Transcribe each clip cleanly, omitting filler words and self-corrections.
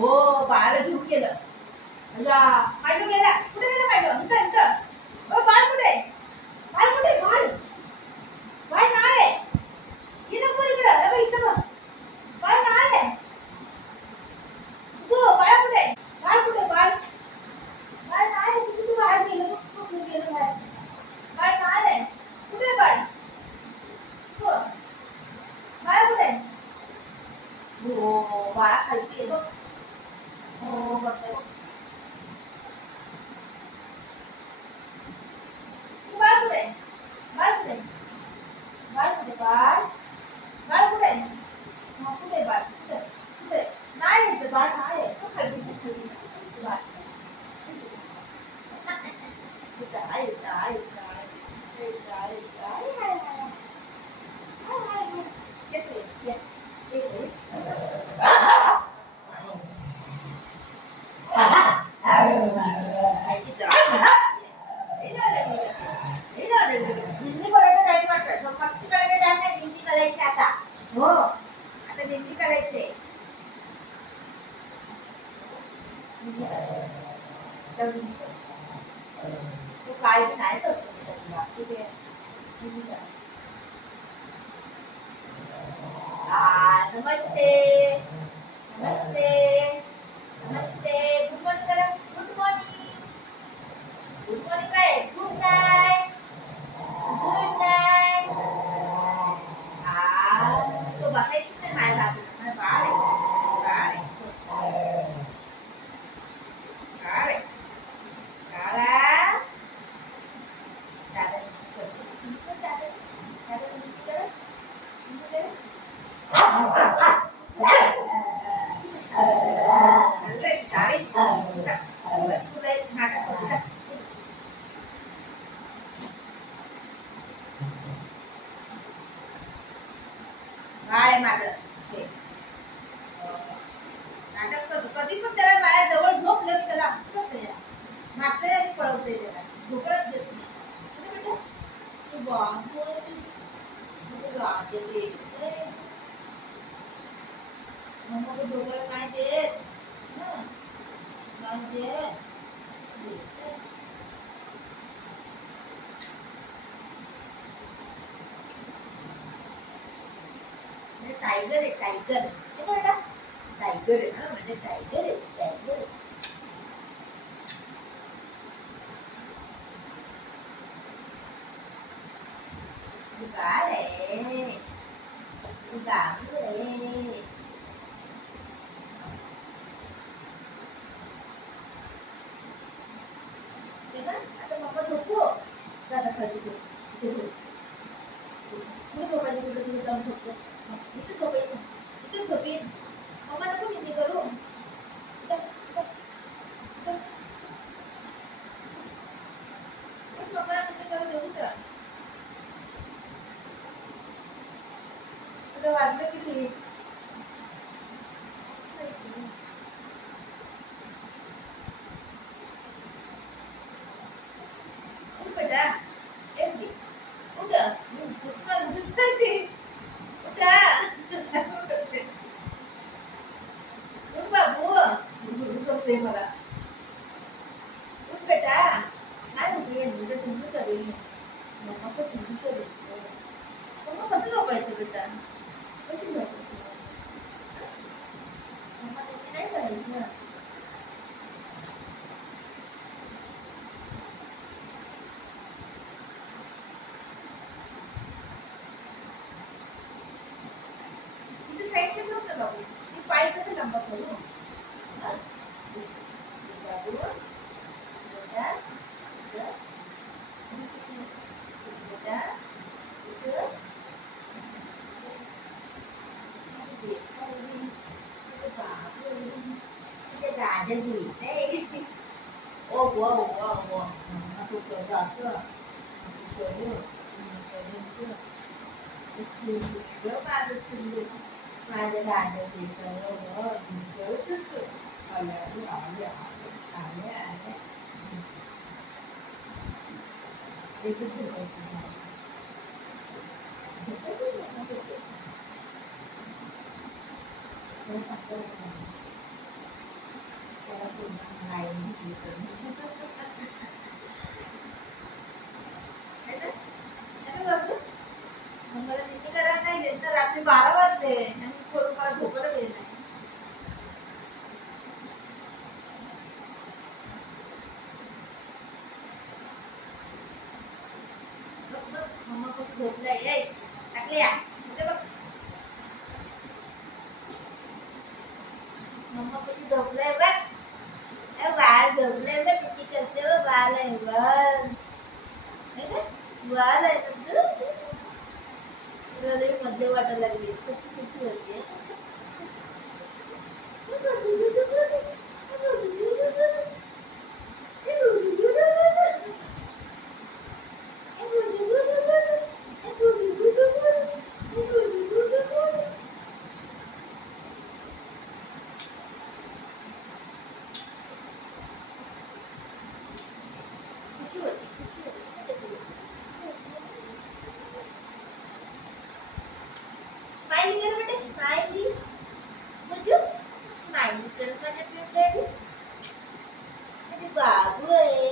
हो बाळाला घेऊन गेलं. पाहिलं गेला कुठे गेला पाहिलं इथं इथं. ओ बाळ कुठे बाळ कुठे बाळ बाळ नाही ये नको इकडं. अरे इथं बघ बाळ नाही तू बाळ कुठे बाळ कुठे बाळ बाळ नाही तू बाहेर गेलं तू गेलं बाहेर. बाळ नाही कुठे बाळ हो बाळ कुठे. हो बाळा खालती बघ. हो बघ बाळ कुठे बाळ कुठे बाळ कुठे बाळ बाळ कुठे कुठे बाळ कुठे कुठे नाही येत बाळ नाही आहे खाली बाळ हो आता दिंडी करायचे. तू काय नाही करतो नमस्ते नमस्ते नमस्ते गुड मॉर्निंग करा. गुड मॉर्निंग गुड मॉर्निंग काय गुड नाईट गुड नाईट. तो बसायचीच नाही माझ्या बाजूला. बाळ आहे बाळ आहे बाळ आहे बाळा. दादा बाळ आहे माझं हे नाटक करतो. कधी पण त्याला माझ्या जवळ झोपलं की त्याला असं करतोय मागतोय आणि पळवतोय त्याला झोपडच देत नाही. तू बाबू मग डोक्याला काय देत काय देत. टायगर आहे टायगर हे बघा टायगर आहे ना म्हणजे टायगर आहे टायगर. काय आहे गाव आहे. आता मग झोपू दादा खाली झोपू झोपायचं कुठे तुला जाऊन झोपतो इथे झोपायचं इथे झोपेन. मम्मा नको किती करू पप्पाला किती करू देऊ तर. तुला वाजलं किती बेटा एक दे उद्या दुसरी उद्या बाबू करते मला उठ बेटा नाही उठले तुम्ही करेल मम्मा तर तुम्ही करेल. मग कसं झोपायचं बेटा कशी झोपायचं मम्मा तुम्ही नाही करायचं ना. साइड झोप ना बाबू मी पाय कसं लंबा करू बाबू बेटा बेटा จะดีเด้โอ้โหโอ้โหโอ้โหมาถูกตัวจอดเพื่อตัวเลือกตัวเลือกเพื่อคือเดี๋ยวมาจะคือมาจะได้จะดีตัวเลือกเดี๋ยวคืออะไรที่อ่านเนี่ยอ่านเนี่ยอ่านเนี่ยเดี๋ยวคือเดี๋ยวสักตัวจะคุณอะไรที่ถึงमला तिथे करायला नाही देत तर रात्री 12 वाजले आणि थोडं मला झोपायला वेळ नाही मम्मा कसं झोपलाय ए टाकले या बघ मम्मा कशी झोपलाय बघ ए बाळ झोपलाय बघ किती करते बघ बाळ आहे बाळ आहे ना तू मध्ये वाटायला लागली कशी कशी होते स्माइली कर बेटा स्माइली मुझे स्माइली कर माझ्या बेटा अरे बाबू आहे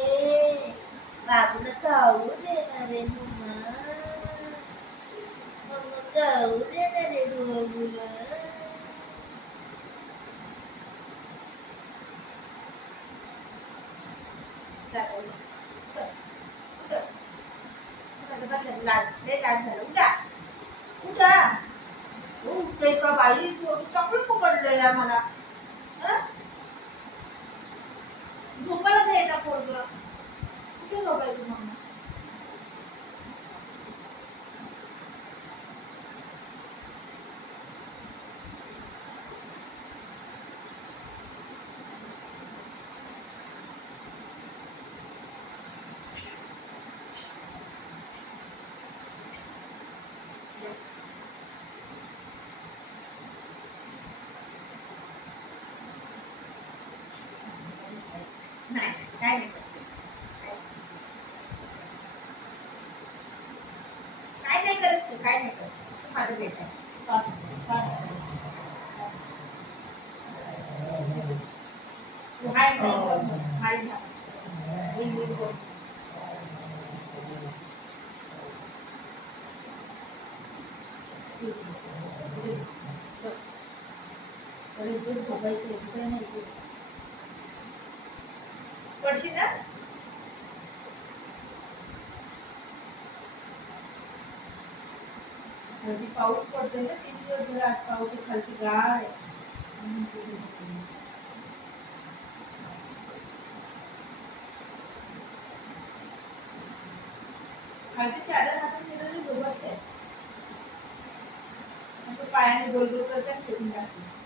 बाबूला खाऊ देणार आहे मम्मा मम्मा खाऊ देणार आहे बाबूला लाड झालं उठा उठा उठते का बाई चॉकलेट पकडलंय आम्हाला झोपायला दे ना पोरग कुठे झोपायचं मग नाही काय नाही काय नाही करत काय नाही करत माझं बेटा हाय हाय पडशी ना पाऊस पडतोय ना 3 दिवस जर आज पाऊस खालची गाळ खालची चादर हातात घेऊन झोपते असं पायाने गोल गोल करतात फेकून टाकते